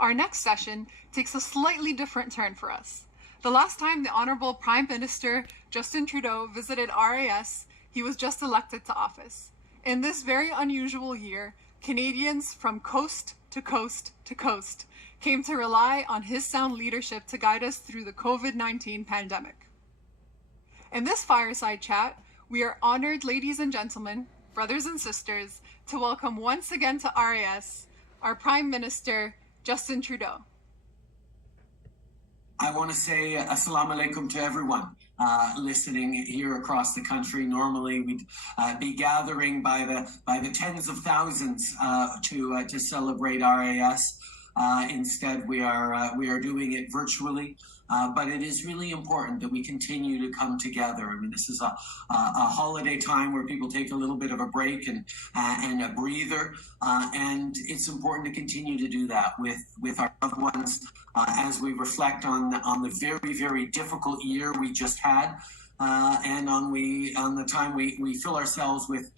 Our next session takes a slightly different turn for us. The last time the Honourable Prime Minister Justin Trudeau visited RIS, he was just elected to office. In this very unusual year, Canadians from coast to coast to coast came to rely on his sound leadership to guide us through the COVID-19 pandemic. In this fireside chat, we are honored, ladies and gentlemen, brothers and sisters, to welcome once again to RIS our Prime Minister, Justin Trudeau. I want to say assalamu alaikum to everyone listening here across the country. Normally, we'd be gathering by the tens of thousands to celebrate RIS. Instead, we are doing it virtually. But it is really important that we continue to come together. I mean, this is a holiday time where people take a little bit of a break and a breather, and it's important to continue to do that with our loved ones as we reflect on the very, very difficult year we just had, and on the time we fill ourselves with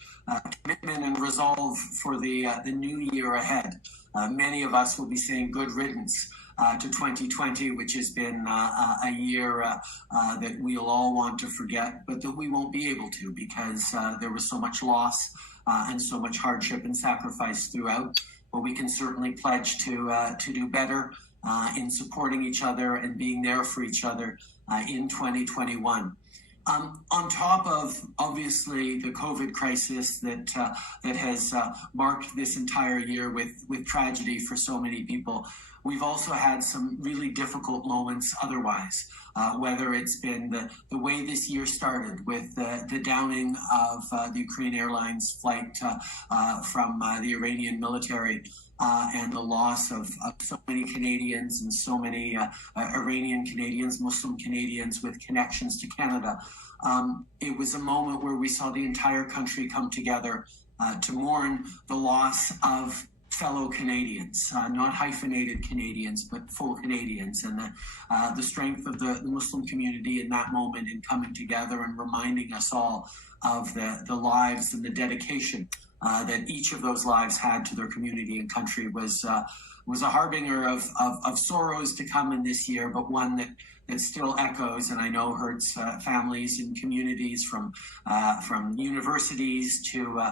commitment and resolve for the new year ahead. Many of us will be saying good riddance to 2020, which has been a year that we'll all want to forget, but that we won't be able to because there was so much loss and so much hardship and sacrifice throughout. But we can certainly pledge to do better in supporting each other and being there for each other in 2021. On top of, obviously, the COVID crisis that has marked this entire year with tragedy for so many people, we've also had some really difficult moments otherwise, whether it's been the way this year started with the downing of the Ukraine Airlines flight from the Iranian military, and the loss of so many Canadians and so many Iranian Canadians, Muslim Canadians with connections to Canada. It was a moment where we saw the entire country come together to mourn the loss of fellow Canadians, not hyphenated Canadians, but full Canadians, and the strength of the Muslim community in that moment in coming together and reminding us all of the lives and the dedication that each of those lives had to their community and country was a harbinger of sorrows to come in this year, but one that still echoes, and I know hurts families and communities from universities to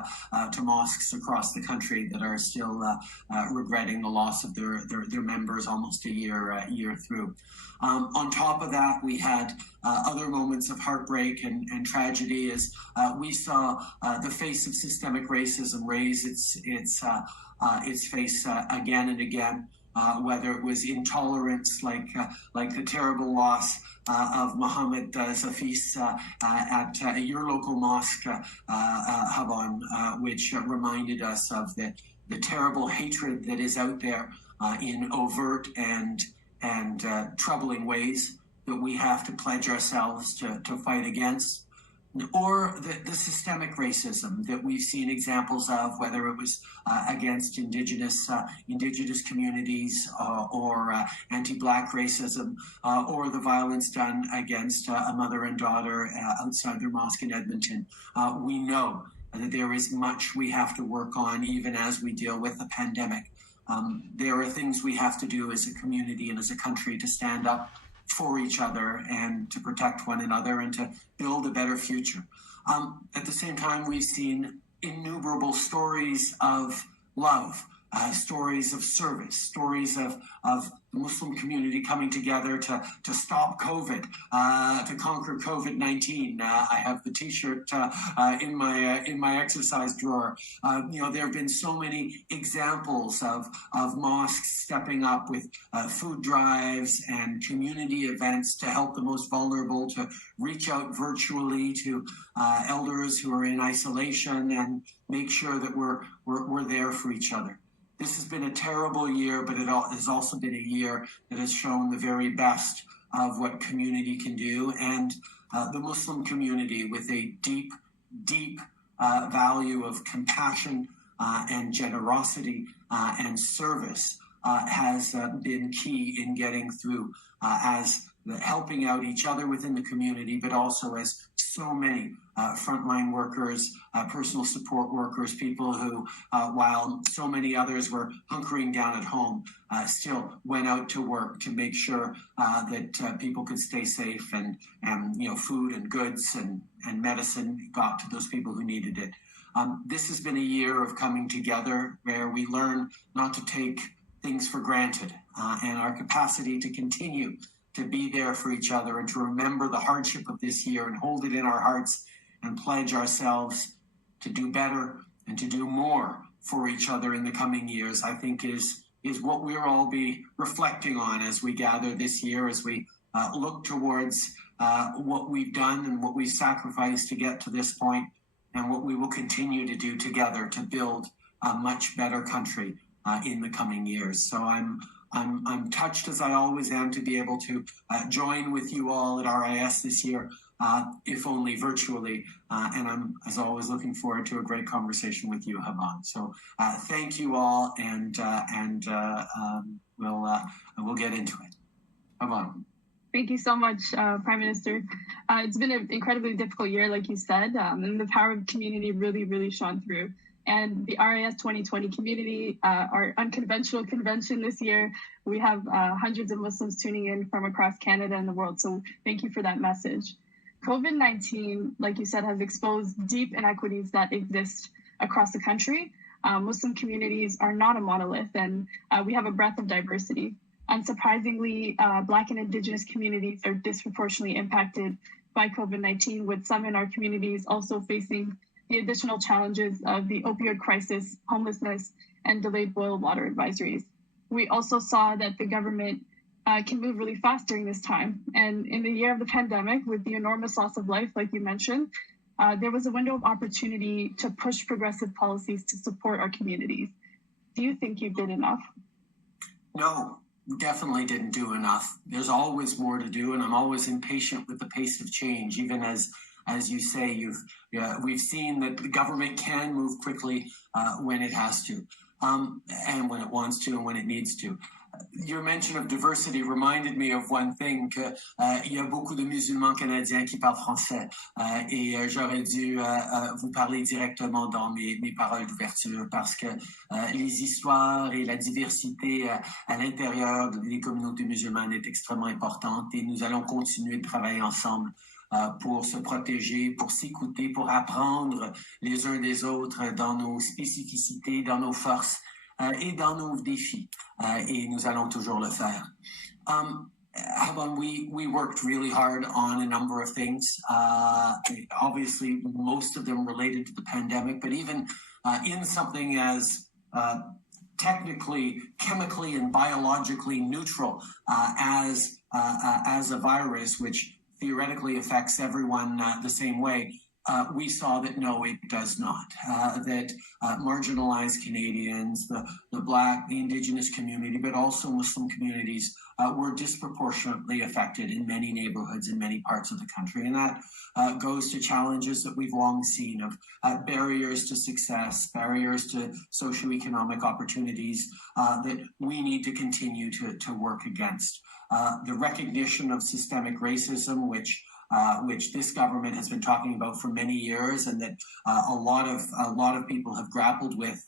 mosques across the country that are still regretting the loss of their members almost a year through. On top of that, we had other moments of heartbreak and tragedy as we saw the face of systemic racism raise its face again and again. Whether it was intolerance, like the terrible loss of Mohammed Zafis at your local mosque, Haban, which reminded us of the terrible hatred that is out there in overt and troubling ways that we have to pledge ourselves to fight against. Or the systemic racism that we've seen examples of, whether it was against indigenous communities or anti-Black racism, or the violence done against a mother and daughter outside their mosque in Edmonton. We know that there is much we have to work on even as we deal with the pandemic. There are things we have to do as a community and as a country to stand up for each other and to protect one another and to build a better future. At the same time, we've seen innumerable stories of love, stories of service, stories of the Muslim community coming together to stop COVID, to conquer COVID-19. I have the T-shirt in my exercise drawer. There have been so many examples of mosques stepping up with food drives and community events to help the most vulnerable, to reach out virtually to elders who are in isolation and make sure that we're there for each other. This has been a terrible year, but it has also been a year that has shown the very best of what community can do. And the Muslim community, with a deep, deep value of compassion and generosity and service, has been key in getting through as helping out each other within the community, but also as so many frontline workers, personal support workers, people who, while so many others were hunkering down at home, still went out to work to make sure that people could stay safe, and food and goods and medicine got to those people who needed it. This has been a year of coming together where we learn not to take things for granted, and our capacity to continue to be there for each other and to remember the hardship of this year and hold it in our hearts and pledge ourselves to do better and to do more for each other in the coming years, I think is what we'll all be reflecting on as we gather this year, as we look towards what we've done and what we've sacrificed to get to this point, and what we will continue to do together to build a much better country in the coming years. So I'm touched, as I always am, to be able to join with you all at RIS this year, if only virtually. And I'm, as always, looking forward to a great conversation with you, Haban. So thank you all, and we'll get into it. Haban. Thank you so much, Prime Minister. It's been an incredibly difficult year, like you said, and the power of community really, really shone through. And the RIS 2020 community, our unconventional convention this year, we have hundreds of Muslims tuning in from across Canada and the world. So thank you for that message. COVID-19, like you said, has exposed deep inequities that exist across the country. Muslim communities are not a monolith, and we have a breadth of diversity. Unsurprisingly, Black and Indigenous communities are disproportionately impacted by COVID-19, with some in our communities also facing the additional challenges of the opioid crisis, homelessness, and delayed boil water advisories. We also saw that the government can move really fast during this time. And in the year of the pandemic, with the enormous loss of life, like you mentioned, there was a window of opportunity to push progressive policies to support our communities. Do you think you did enough? No, we definitely didn't do enough. There's always more to do, and I'm always impatient with the pace of change, even as you say, we've seen that the government can move quickly when it has to, and when it wants to, and when it needs to. Your mention of diversity reminded me of one thing, qu'il y a beaucoup de musulmans canadiens qui parlent français, et j'aurais dû vous parler directement dans mes paroles d'ouverture, parce que les histoires et la diversité à l'intérieur des communautés musulmanes est extrêmement importante, et nous allons continuer de travailler ensemble pour se protéger, pour s'écouter, pour apprendre les uns des autres dans nos spécificités, dans nos forces et dans nos défis. Et nous allons toujours le faire. Haban, we worked really hard on a number of things. Obviously, most of them related to the pandemic, but even in something as technically, chemically, and biologically neutral as a virus, which theoretically affects everyone the same way, we saw that no, it does not. That marginalized Canadians, the Black, the Indigenous community, but also Muslim communities were disproportionately affected in many neighborhoods in many parts of the country. And that goes to challenges that we've long seen of barriers to success, barriers to socioeconomic opportunities that we need to continue to work against. The recognition of systemic racism, which this government has been talking about for many years, and that a lot of people have grappled with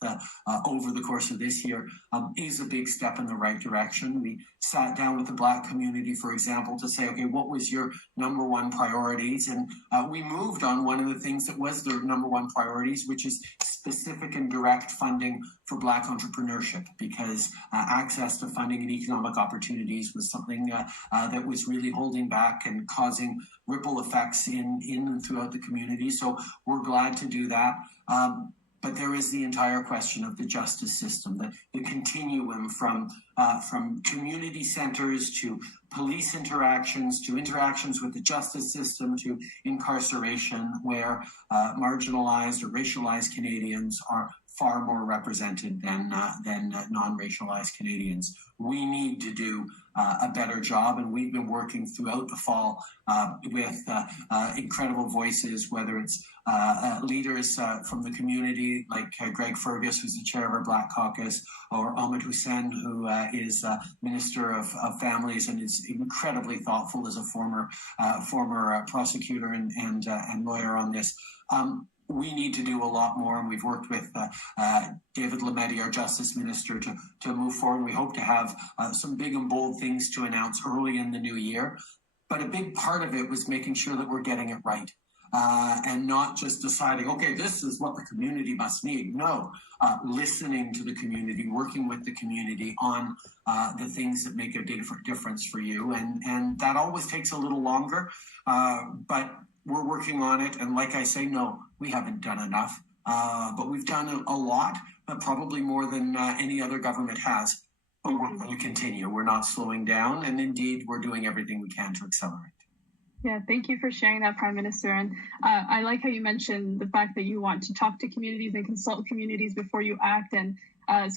over the course of this year, is a big step in the right direction. We sat down with the Black community, for example, to say, okay, what was your number one priorities? And we moved on one of the things that was their number one priorities, which is specific and direct funding for Black entrepreneurship, because access to funding and economic opportunities was something that was really holding back and causing ripple effects in and throughout the community. So we're glad to do that. But there is the entire question of the justice system, the continuum from community centers to police interactions, to interactions with the justice system, to incarceration, where marginalized or racialized Canadians are far more represented than non-racialized Canadians. We need to do a better job, and we've been working throughout the fall with incredible voices, whether it's leaders from the community like Greg Fergus, who's the chair of our Black Caucus, or Ahmed Hussein, who is Minister of Families and is incredibly thoughtful as a former prosecutor and lawyer on this. We need to do a lot more, and we've worked with David Lametti, our Justice Minister, to move forward. We hope to have some big and bold things to announce early in the new year. But a big part of it was making sure that we're getting it right. And not just deciding, okay, this is what the community must need. No, listening to the community, working with the community on the things that make a difference for you. And that always takes a little longer, but we're working on it. And like I say, no, we haven't done enough, but we've done a lot, but probably more than any other government has. But we're going to continue. We're not slowing down. And indeed, we're doing everything we can to accelerate. Yeah, thank you for sharing that, Prime Minister. And I like how you mentioned the fact that you want to talk to communities and consult communities before you act. And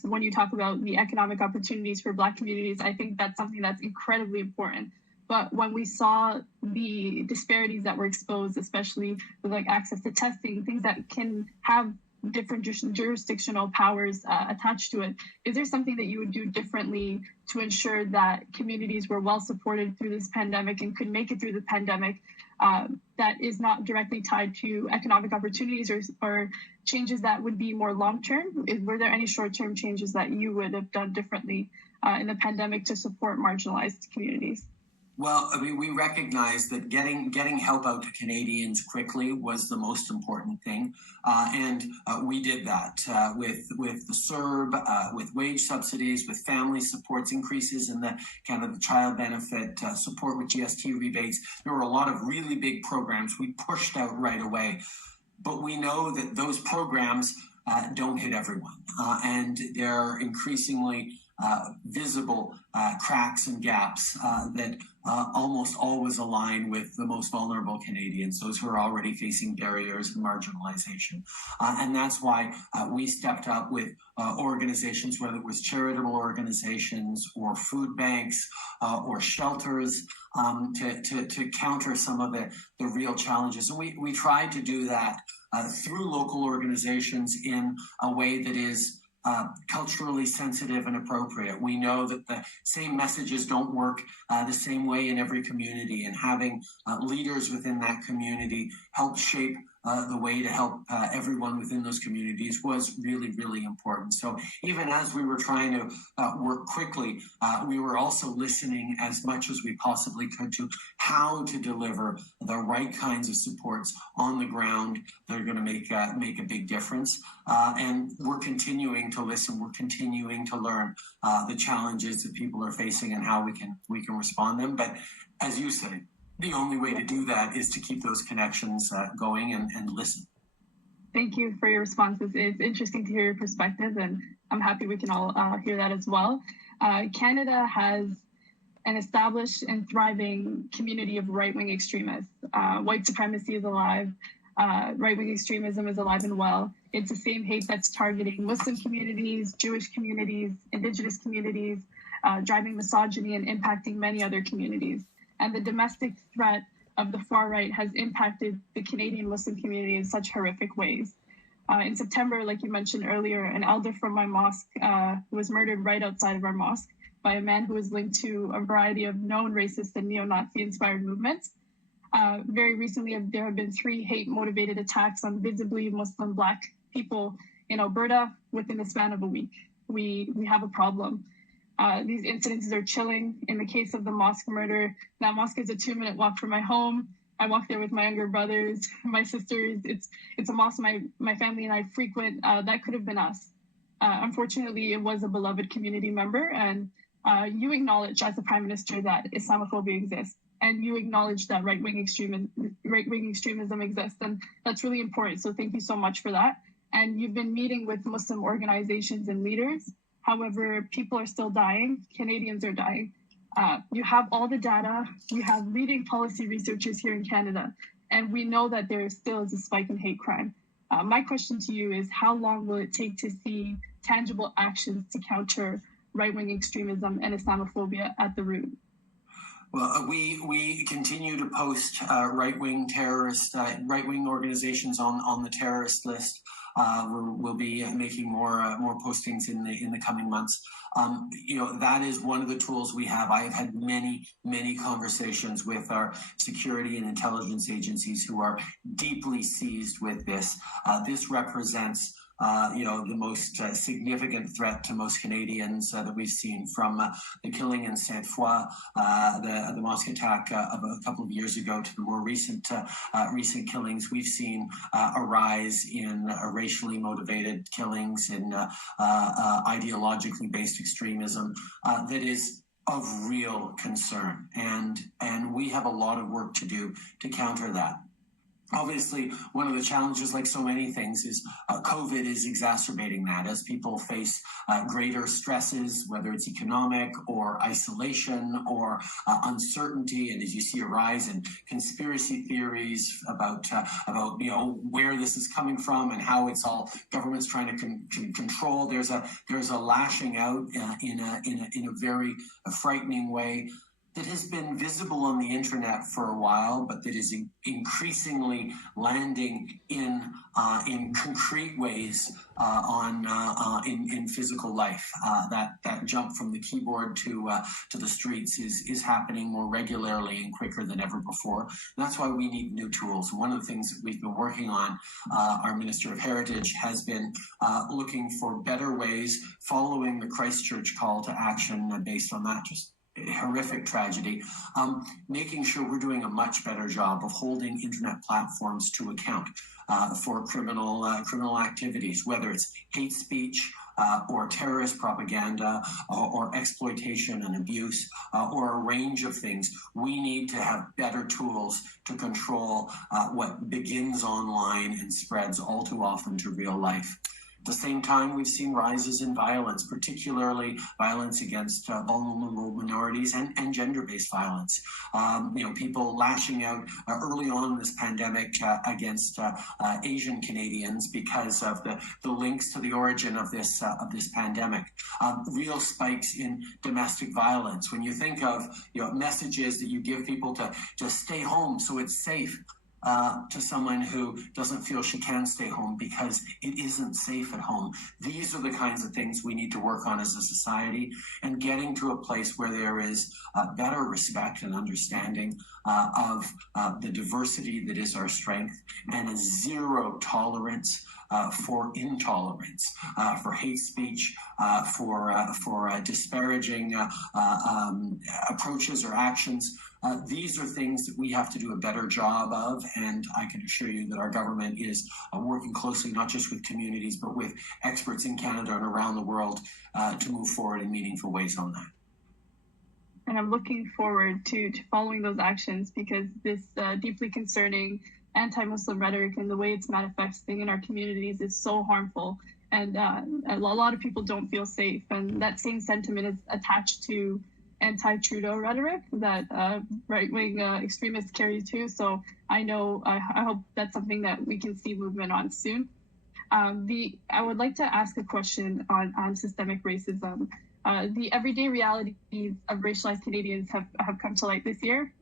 when you talk about the economic opportunities for Black communities, I think that's something that's incredibly important. But when we saw the disparities that were exposed, especially with like access to testing, things that can have different jurisdictional powers attached to it, is there something that you would do differently to ensure that communities were well supported through this pandemic and could make it through the pandemic that is not directly tied to economic opportunities or changes that would be more long-term? Were there any short-term changes that you would have done differently in the pandemic to support marginalized communities? Well, I mean, we recognize that getting help out to Canadians quickly was the most important thing, and we did that with the CERB, with wage subsidies, with family supports, increases in the kind of the child benefit, support with GST rebates. There were a lot of really big programs we pushed out right away, but we know that those programs don't hit everyone, and they're increasingly visible cracks and gaps that almost always align with the most vulnerable Canadians, those who are already facing barriers and marginalization. And that's why we stepped up with organizations, whether it was charitable organizations or food banks or shelters, to counter some of the real challenges. And we tried to do that through local organizations in a way that is culturally sensitive and appropriate. We know that the same messages don't work the same way in every community, and having leaders within that community help shape the way to help everyone within those communities was really, really important. So even as we were trying to work quickly, we were also listening as much as we possibly could to how to deliver the right kinds of supports on the ground that are going to make a big difference. And we're continuing to listen. We're continuing to learn the challenges that people are facing and how we can respond to them. But as you say, the only way to do that is to keep those connections going and listen. Thank you for your responses. It's interesting to hear your perspective, and I'm happy we can all hear that as well. Canada has an established and thriving community of right-wing extremists. White supremacy is alive. Right-wing extremism is alive and well. It's the same hate that's targeting Muslim communities, Jewish communities, Indigenous communities, driving misogyny and impacting many other communities. And the domestic threat of the far right has impacted the Canadian Muslim community in such horrific ways. In September, like you mentioned earlier, an elder from my mosque was murdered right outside of our mosque by a man who was linked to a variety of known racist and neo-Nazi-inspired movements. Very recently, there have been 3 hate-motivated attacks on visibly Muslim Black people in Alberta within the span of a week. We have a problem. These incidences are chilling. In the case of the mosque murder, that mosque is a 2-minute walk from my home. I walk there with my younger brothers, my sisters. It's a mosque my family and I frequent. That could have been us. Unfortunately, it was a beloved community member, and you acknowledge as the Prime Minister that Islamophobia exists, and you acknowledge that right-wing extremism exists, and that's really important. So thank you so much for that. And you've been meeting with Muslim organizations and leaders. However, people are still dying. Canadians are dying. You have all the data. We have leading policy researchers here in Canada, and we know that there still is a spike in hate crime. My question to you is, how long will it take to see tangible actions to counter right-wing extremism and Islamophobia at the root? Well, we continue to post right-wing organizations on the terrorist list. We'll be making more postings in the coming months. That is one of the tools we have. I have had many conversations with our security and intelligence agencies who are deeply seized with this. This represents the most significant threat to most Canadians that we've seen, from the killing in Sainte-Foy, the mosque attack of a couple of years ago, to the more recent killings. We've seen a rise in racially motivated killings, in ideologically based extremism that is of real concern, and we have a lot of work to do to counter that. Obviously, one of the challenges, like so many things, is COVID is exacerbating that as people face greater stresses, whether it's economic or isolation or uncertainty. And as you see a rise in conspiracy theories about where this is coming from and how it's all government's trying to control, there's a lashing out in a very frightening way that has been visible on the internet for a while, but that is increasingly landing in concrete ways in physical life. That jump from the keyboard to the streets is happening more regularly and quicker than ever before. And that's why we need new tools. One of the things that we've been working on, our Minister of Heritage has been looking for better ways, following the Christchurch call to action based on that just horrific tragedy, making sure we're doing a much better job of holding internet platforms to account for criminal activities, whether it's hate speech or terrorist propaganda or exploitation and abuse or a range of things. We need to have better tools to control what begins online and spreads all too often to real life. At the same time, we've seen rises in violence, particularly violence against vulnerable minorities and gender-based violence. People lashing out early on in this pandemic against Asian Canadians because of the links to the origin of this pandemic. Real spikes in domestic violence. When you think of messages that you give people to stay home so it's safe, to someone who doesn't feel she can stay home because it isn't safe at home. These are the kinds of things we need to work on as a society, and getting to a place where there is better respect and understanding of the diversity that is our strength, and a zero tolerance for intolerance, for hate speech, for disparaging approaches or actions. These are things that we have to do a better job of, and I can assure you that our government is working closely, not just with communities, but with experts in Canada and around the world to move forward in meaningful ways on that. And I'm looking forward to following those actions, because this deeply concerning anti-Muslim rhetoric and the way it's manifesting in our communities is so harmful. And a lot of people don't feel safe. And that same sentiment is attached to anti-Trudeau rhetoric that right-wing extremists carry too. So I hope that's something that we can see movement on soon. I would like to ask a question on systemic racism. The everyday realities of racialized Canadians have come to light this year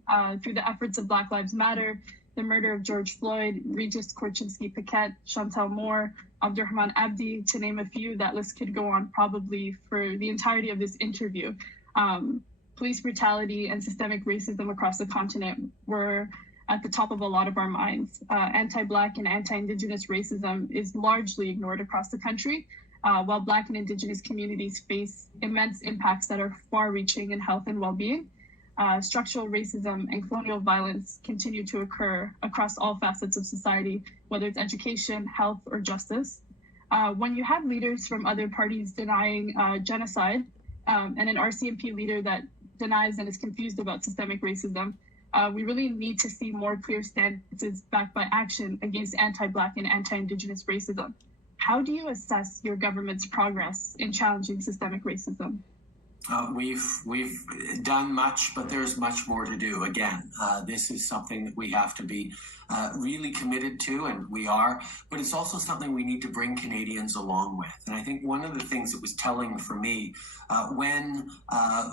through the efforts of Black Lives Matter, the murder of George Floyd, Regis Korchinski-Paquette, Chantal Moore, Abdurrahman Abdi, to name a few. That list could go on probably for the entirety of this interview. Police brutality and systemic racism across the continent were at the top of a lot of our minds. Anti-Black and anti-Indigenous racism is largely ignored across the country, while Black and Indigenous communities face immense impacts that are far-reaching in health and well-being. Structural racism and colonial violence continue to occur across all facets of society, whether it's education, health, or justice. When you have leaders from other parties denying genocide, and an RCMP leader that denies and is confused about systemic racism, we really need to see more clear stances backed by action against anti-Black and anti-Indigenous racism. How do you assess your government's progress in challenging systemic racism? We've done much, but there's much more to do. Again, this is something that we have to be really committed to, and we are. But it's also something we need to bring Canadians along with. And I think one of the things that was telling for me when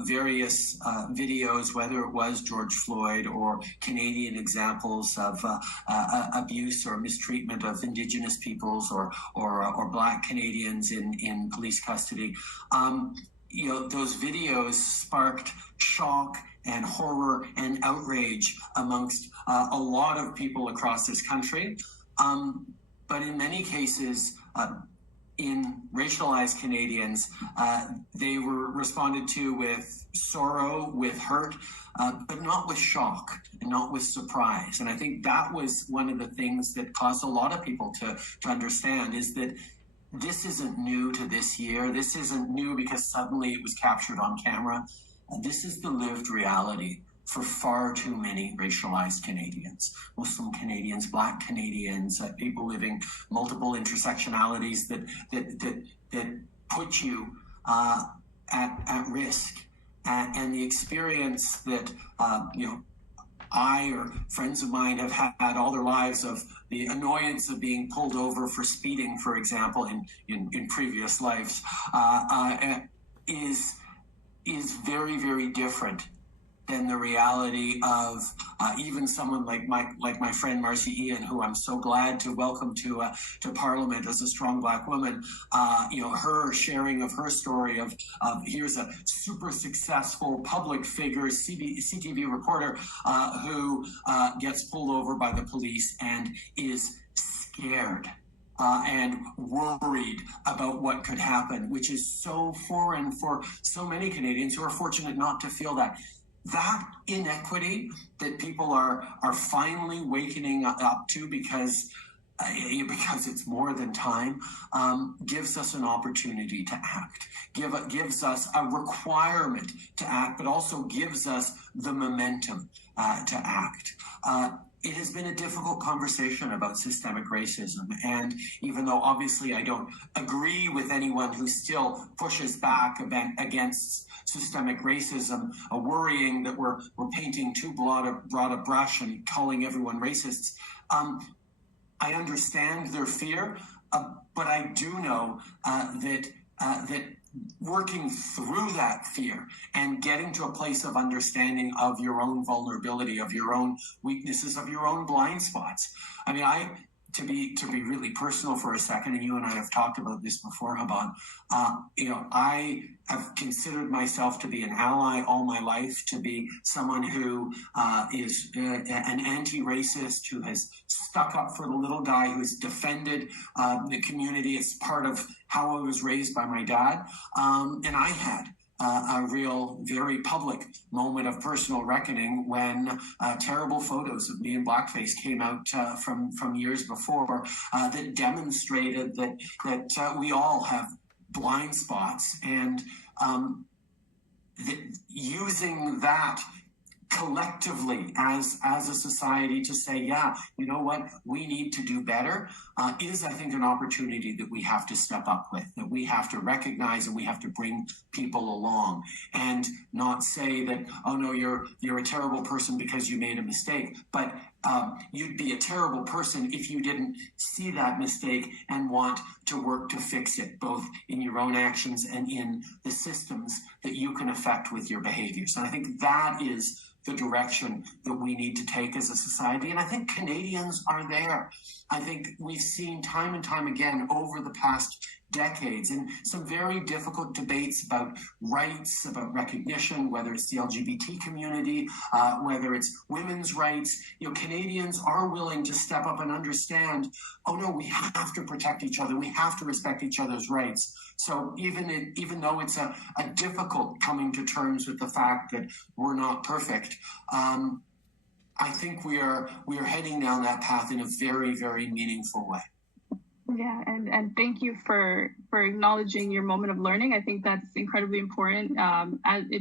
various videos, whether it was George Floyd or Canadian examples of abuse or mistreatment of Indigenous peoples or Black Canadians in police custody. Those videos sparked shock and horror and outrage amongst a lot of people across this country. But in many cases, in racialized Canadians, they were responded to with sorrow, with hurt, but not with shock and not with surprise. And I think that was one of the things that caused a lot of people to understand is that this isn't new to this year. This isn't new because suddenly it was captured on camera. This is the lived reality for far too many racialized Canadians, Muslim Canadians, Black Canadians, people living multiple intersectionalities that put you at risk. And the experience that I or friends of mine have had all their lives of the annoyance of being pulled over for speeding, for example, in previous lives, is very, very different than the reality of even someone like my friend Marcy Ian, who I'm so glad to welcome to Parliament as a strong Black woman. Her sharing of her story of here's a super successful public figure, CTV reporter who gets pulled over by the police and is scared and worried about what could happen, which is so foreign for so many Canadians who are fortunate not to feel that. That inequity that people are finally waking up to because it's more than time, gives us an opportunity to act, gives us a requirement to act, but also gives us the momentum to act. It has been a difficult conversation about systemic racism. And even though obviously I don't agree with anyone who still pushes back against systemic racism, worrying that we're painting too broad a brush and calling everyone racists, I understand their fear, but I do know that working through that fear and getting to a place of understanding of your own vulnerability, of your own weaknesses, of your own blind spots. I mean, to be really personal for a second, and you and I have talked about this before, Haban, I have considered myself to be an ally all my life, to be someone who is an anti-racist, who has stuck up for the little guy, who has defended the community. It's part of how I was raised by my dad. And I had a real, very public moment of personal reckoning when terrible photos of me in blackface came out from years before that demonstrated that we all have blind spots, and using that collectively as a society to say, yeah, you know what, we need to do better, is, I think, an opportunity that we have to step up with, that we have to recognize, and we have to bring people along and not say that, oh no, you're a terrible person because you made a mistake, but you'd be a terrible person if you didn't see that mistake and want to work to fix it, both in your own actions and in the systems that you can affect with your behaviors. And I think that is the direction that we need to take as a society. And I think Canadians are there. I think we've seen time and time again over the past decades in some very difficult debates about rights, about recognition, whether it's the LGBT community, whether it's women's rights. Canadians are willing to step up and understand, oh no, we have to protect each other. We have to respect each other's rights. So even though it's a difficult coming to terms with the fact that we're not perfect, I think we are heading down that path in a very, very meaningful way. Yeah, and thank you for acknowledging your moment of learning. I think that's incredibly important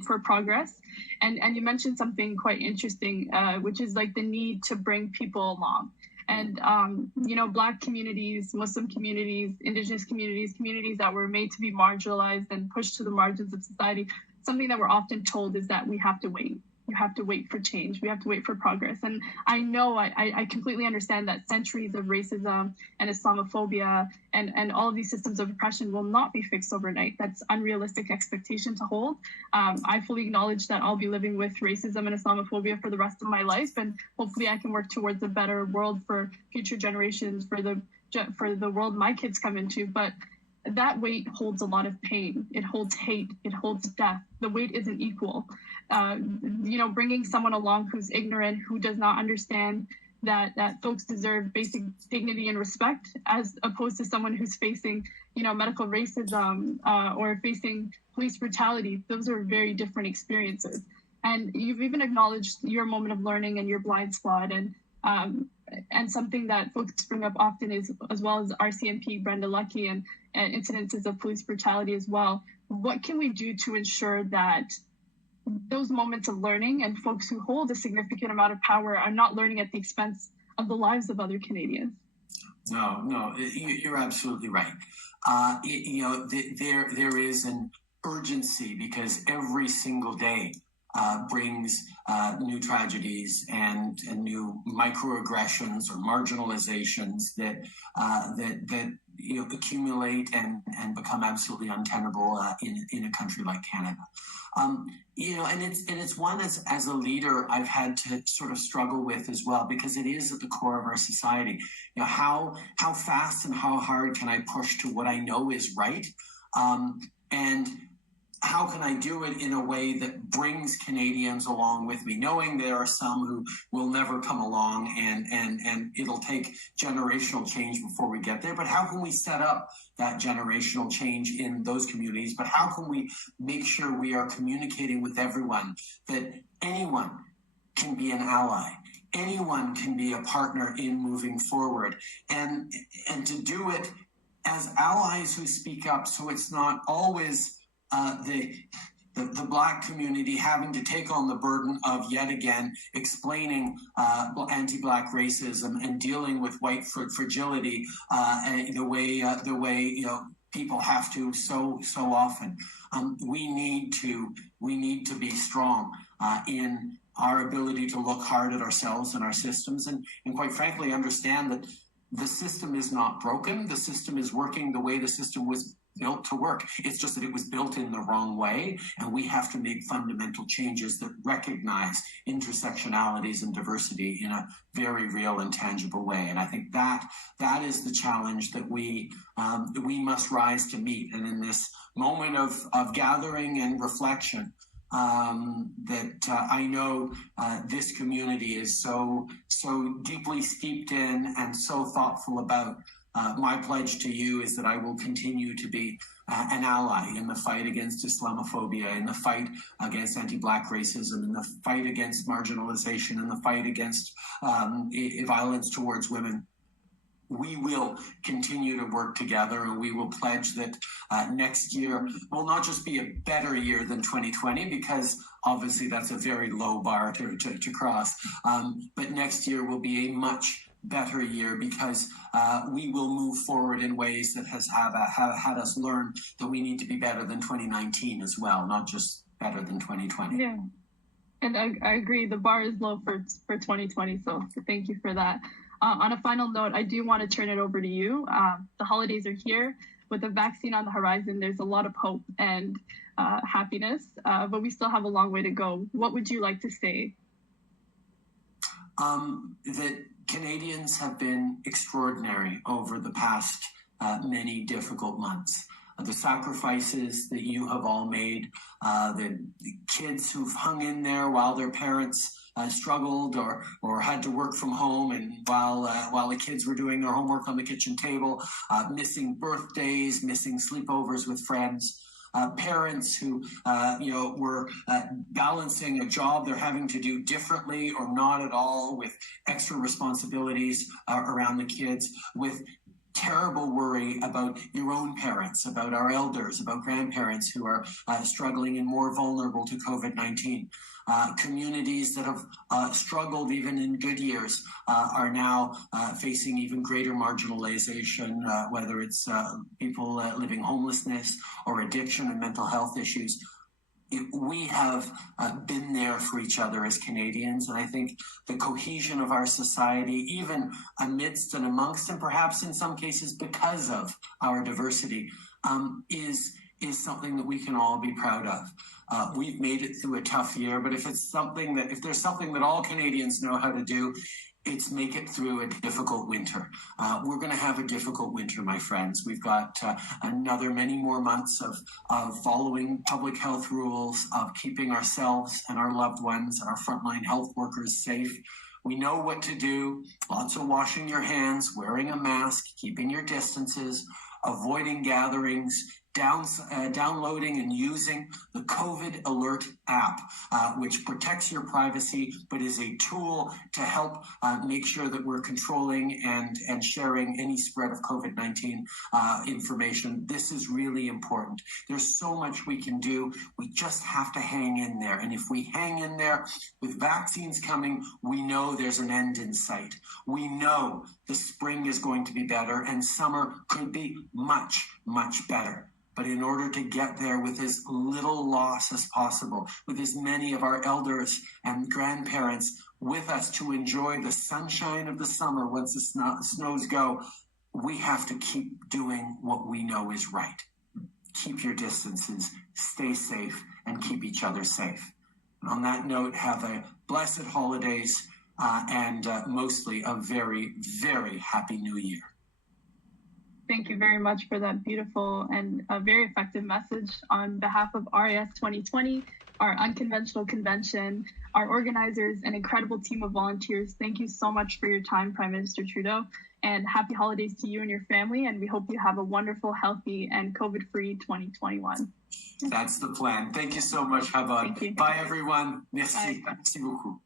for progress. And you mentioned something quite interesting, which is like the need to bring people along. And, Black communities, Muslim communities, Indigenous communities, communities that were made to be marginalized and pushed to the margins of society, something that we're often told is that we have to wait. You have to wait for change. We have to wait for progress. And I know I completely understand that centuries of racism and Islamophobia and all of these systems of oppression will not be fixed overnight. That's unrealistic expectation to hold. I fully acknowledge that I'll be living with racism and Islamophobia for the rest of my life, and hopefully I can work towards a better world for future generations, for the world my kids come into. But that weight holds a lot of pain. It holds hate. It holds death. The weight isn't equal. Bringing someone along who's ignorant, who does not understand that folks deserve basic dignity and respect, as opposed to someone who's facing, medical racism or facing police brutality. Those are very different experiences. And you've even acknowledged your moment of learning and your blind spot, and something that folks bring up often is, as well as RCMP Brenda Lucky and incidences of police brutality as well. What can we do to ensure that those moments of learning and folks who hold a significant amount of power are not learning at the expense of the lives of other Canadians? No, you're absolutely right. There is an urgency because every single day brings new tragedies and new microaggressions or marginalizations that accumulate and become absolutely untenable in a country like Canada. And it's one as a leader I've had to sort of struggle with as well, because it is at the core of our society. How fast and how hard can I push to what I know is right, and how can I do it in a way that brings Canadians along with me, knowing there are some who will never come along and it'll take generational change before we get there. But how can we set up that generational change in those communities? But how can we make sure we are communicating with everyone that anyone can be an ally? Anyone can be a partner in moving forward, and to do it as allies who speak up, so it's not always the Black community having to take on the burden of yet again explaining anti-Black racism and dealing with white fragility the way people have to so often. We need to be strong in our ability to look hard at ourselves and our systems, and quite frankly understand that the system is not broken. The system is working the way the system was built to work. It's just that it was built in the wrong way, and we have to make fundamental changes that recognize intersectionalities and diversity in a very real and tangible way. And I think that is the challenge that we must rise to meet. And in this moment of gathering and reflection, I know this community is so deeply steeped in and so thoughtful about. My pledge to you is that I will continue to be an ally in the fight against Islamophobia, in the fight against anti-Black racism, in the fight against marginalization, in the fight against violence towards women. We will continue to work together, and we will pledge that next year will not just be a better year than 2020, because obviously that's a very low bar to cross, but next year will be a much better year, because we will move forward in ways that have had us learn that we need to be better than 2019 as well, not just better than 2020. Yeah, and I agree. The bar is low for 2020, so thank you for that. On a final note, I do want to turn it over to you. The holidays are here. With the vaccine on the horizon, there's a lot of hope and happiness, but we still have a long way to go. What would you like to say? That Canadians have been extraordinary over the past many difficult months. The sacrifices that you have all made, the kids who've hung in there while their parents struggled or had to work from home, and while the kids were doing their homework on the kitchen table, missing birthdays, missing sleepovers with friends. Parents who, were balancing a job they're having to do differently or not at all, with extra responsibilities around the kids, with terrible worry about your own parents, about our elders, about grandparents who are struggling and more vulnerable to COVID-19. Communities that have struggled even in good years are now facing even greater marginalization, whether it's people living homelessness or addiction and mental health issues. we have been there for each other as Canadians, and I think the cohesion of our society, even amidst and amongst, and perhaps in some cases because of our diversity, is something that we can all be proud of. We've made it through a tough year, but if there's something that all Canadians know how to do, it's make it through a difficult winter. We're going to have a difficult winter, my friends. We've got many more months of following public health rules, of keeping ourselves and our loved ones and our frontline health workers safe. We know what to do. Lots of washing your hands, wearing a mask, keeping your distances, avoiding gatherings, downloading and using the COVID Alert app, which protects your privacy, but is a tool to help make sure that we're controlling and sharing any spread of COVID-19 information. This is really important. There's so much we can do. We just have to hang in there. And if we hang in there with vaccines coming, we know there's an end in sight. We know the spring is going to be better and summer could be much, much better. But in order to get there with as little loss as possible, with as many of our elders and grandparents with us to enjoy the sunshine of the summer once the snows go, we have to keep doing what we know is right. Keep your distances, stay safe, and keep each other safe. And on that note, have a blessed holidays and mostly a very, very happy New Year. Thank you very much for that beautiful and very effective message on behalf of RIS 2020, our unconventional convention, our organizers, an incredible team of volunteers. Thank you so much for your time, Prime Minister Trudeau, and happy holidays to you and your family. And we hope you have a wonderful, healthy, and COVID-free 2021. That's the plan. Thank you so much, Havon. Bye, everyone. Merci. Bye. Merci beaucoup.